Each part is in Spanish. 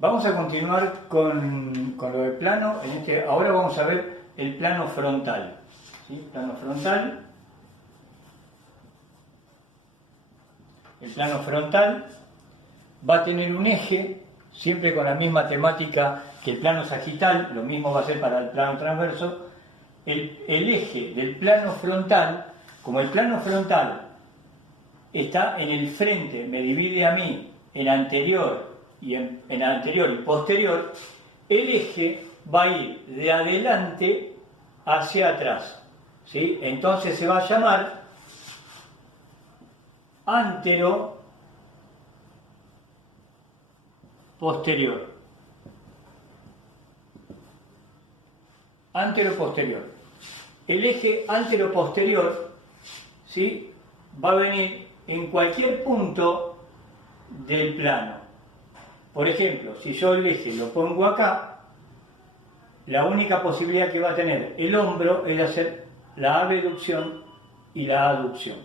Vamos a continuar con lo del plano. Ahora vamos a ver el plano frontal. ¿Sí? Plano frontal. El plano frontal va a tener un eje, siempre con la misma temática que el plano sagital, lo mismo va a ser para el plano transverso. El eje del plano frontal, como el plano frontal está en el frente, me divide a mí en anterior y posterior, el eje va a ir de adelante hacia atrás, ¿sí? Entonces se va a llamar antero-posterior. Antero-posterior. El eje antero-posterior, ¿sí?, va a venir en cualquier punto del plano. Por ejemplo, si yo el eje lo pongo acá, la única posibilidad que va a tener el hombro es hacer la abducción y la aducción,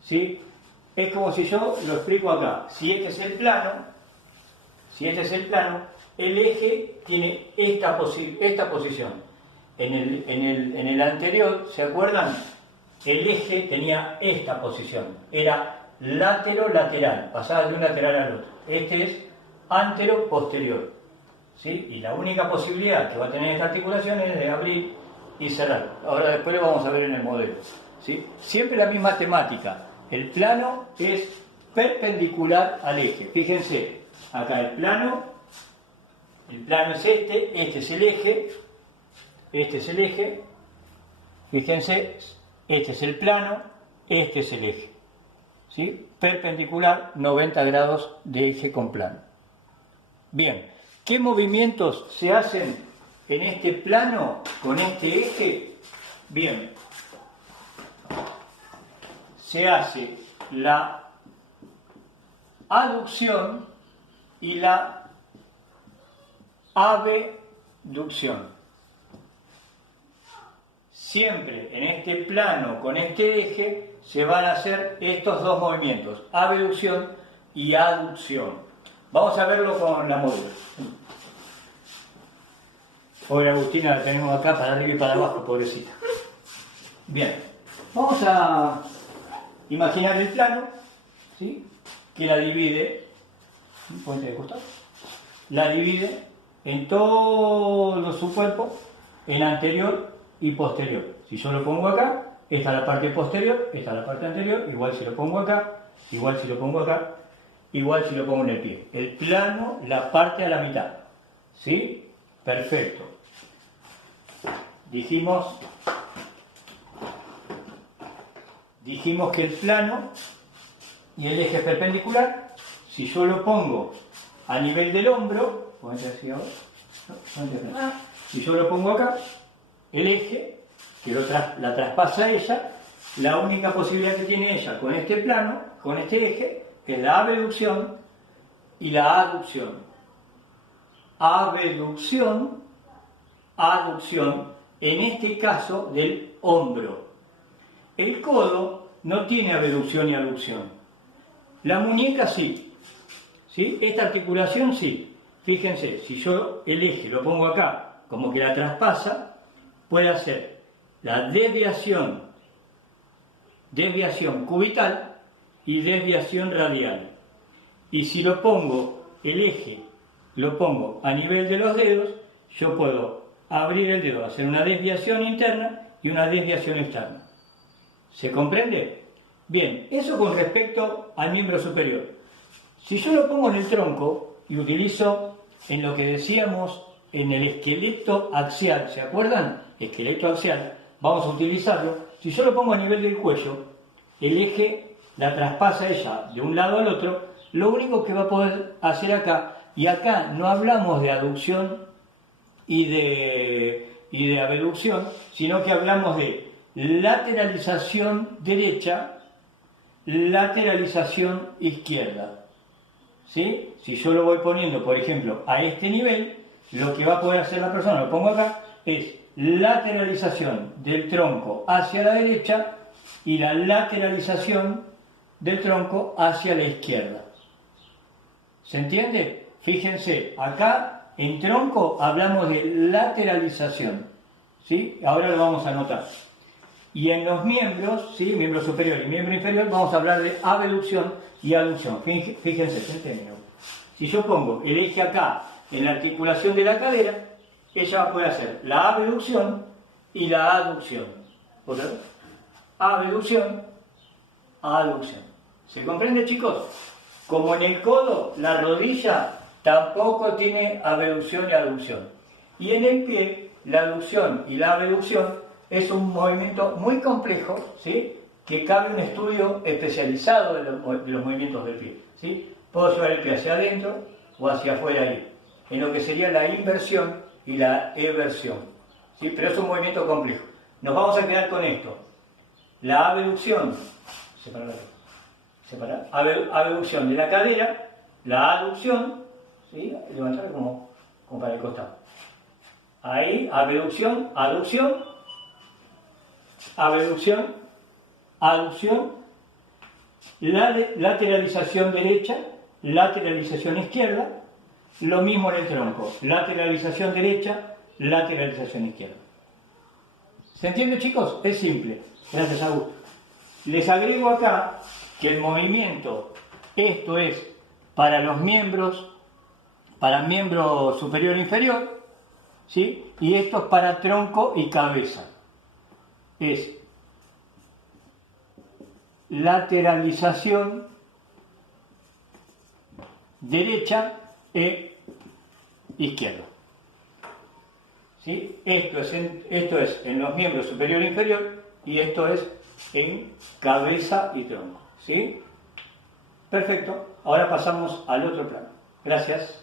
¿sí? Es como si yo lo explico acá. Si este es el plano, el eje tiene esta posición. En el anterior, ¿se acuerdan? El eje tenía esta posición. Era latero-lateral, pasaba de un lateral al otro. Este es antero-posterior, ¿sí? Y la única posibilidad que va a tener esta articulación es de abrir y cerrar. Ahora después lo vamos a ver en el modelo, ¿sí? Siempre la misma temática. El plano es perpendicular al eje. Fíjense, acá el plano es este es el eje, fíjense, este es el plano, este es el eje, ¿sí? Perpendicular, 90 grados de eje con plano. Bien, ¿qué movimientos se hacen en este plano con este eje? Bien, se hace la aducción y la abducción. Siempre en este plano con este eje se van a hacer estos dos movimientos, abducción y aducción. Vamos a verlo con la modelo. Pobre Agustina, la tenemos acá para arriba y para abajo, pobrecita. Bien, vamos a imaginar el plano, ¿sí?, que la divide, ponte de costado, la divide en todo su cuerpo, en anterior y posterior. Si yo lo pongo acá, esta es la parte posterior, esta es la parte anterior, igual si lo pongo acá, igual si lo pongo acá, igual si lo pongo en el pie. El plano la parte a la mitad, ¿sí? Perfecto. Dijimos que el plano y el eje perpendicular, si yo lo pongo a nivel del hombro, si yo lo pongo acá, el eje, que la traspasa ella, la única posibilidad que tiene ella con este plano, con este eje, es la abducción y la aducción. Abducción, aducción, en este caso del hombro. El codo no tiene abducción y aducción. La muñeca sí. ¿Sí? Esta articulación sí. Fíjense, si yo el eje lo pongo acá, como que la traspasa, puede hacer la desviación cubital y desviación radial. Y si lo pongo, el eje, lo pongo a nivel de los dedos, yo puedo abrir el dedo, hacer una desviación interna y una desviación externa. ¿Se comprende? Bien, eso con respecto al miembro superior. Si yo lo pongo en el tronco y utilizo en lo que decíamos en el esqueleto axial, ¿se acuerdan? Esqueleto axial, vamos a utilizarlo. Si yo lo pongo a nivel del cuello, el eje la traspasa ella de un lado al otro, lo único que va a poder hacer acá, y acá no hablamos de aducción y de abducción, sino que hablamos de lateralización derecha, lateralización izquierda. ¿Sí? Si yo lo voy poniendo, por ejemplo, a este nivel, lo que va a poder hacer la persona, lo pongo acá, es lateralización del tronco hacia la derecha y la lateralización del tronco hacia la izquierda. ¿Se entiende? Fíjense, acá en tronco hablamos de lateralización, ¿sí? Ahora lo vamos a anotar. Y en los miembros, ¿sí? Miembro superior y miembro inferior, vamos a hablar de abducción y aducción. Fíjense, si yo pongo el eje acá en la articulación de la cadera, ella puede hacer la abducción y la aducción. ¿Otra vez? Abducción, aducción. ¿Se comprende, chicos? Como en el codo, la rodilla tampoco tiene abducción y aducción. Y en el pie, la aducción y la abducción es un movimiento muy complejo, ¿sí? Que cabe un estudio especializado de los movimientos del pie, ¿sí? Puedo llevar el pie hacia adentro o hacia afuera ahí, en lo que sería la inversión y la eversión, ¿sí? Pero es un movimiento complejo. Nos vamos a quedar con esto. La abducción, abducción de la cadera, la aducción, ¿sí? Levantar como para el costado. Ahí, abducción, aducción, abducción, aducción, lateralización derecha, lateralización izquierda, lo mismo en el tronco, lateralización derecha, lateralización izquierda. ¿Se entiende, chicos? Es simple. Gracias, Augusto. Les agrego acá que el movimiento, esto es para los miembros, para miembro superior e inferior, ¿sí? Y esto es para tronco y cabeza. Es lateralización derecha e izquierda. ¿Sí? Esto es en los miembros superior e inferior y esto es en cabeza y tronco. ¿Sí? Perfecto. Ahora pasamos al otro plano. Gracias.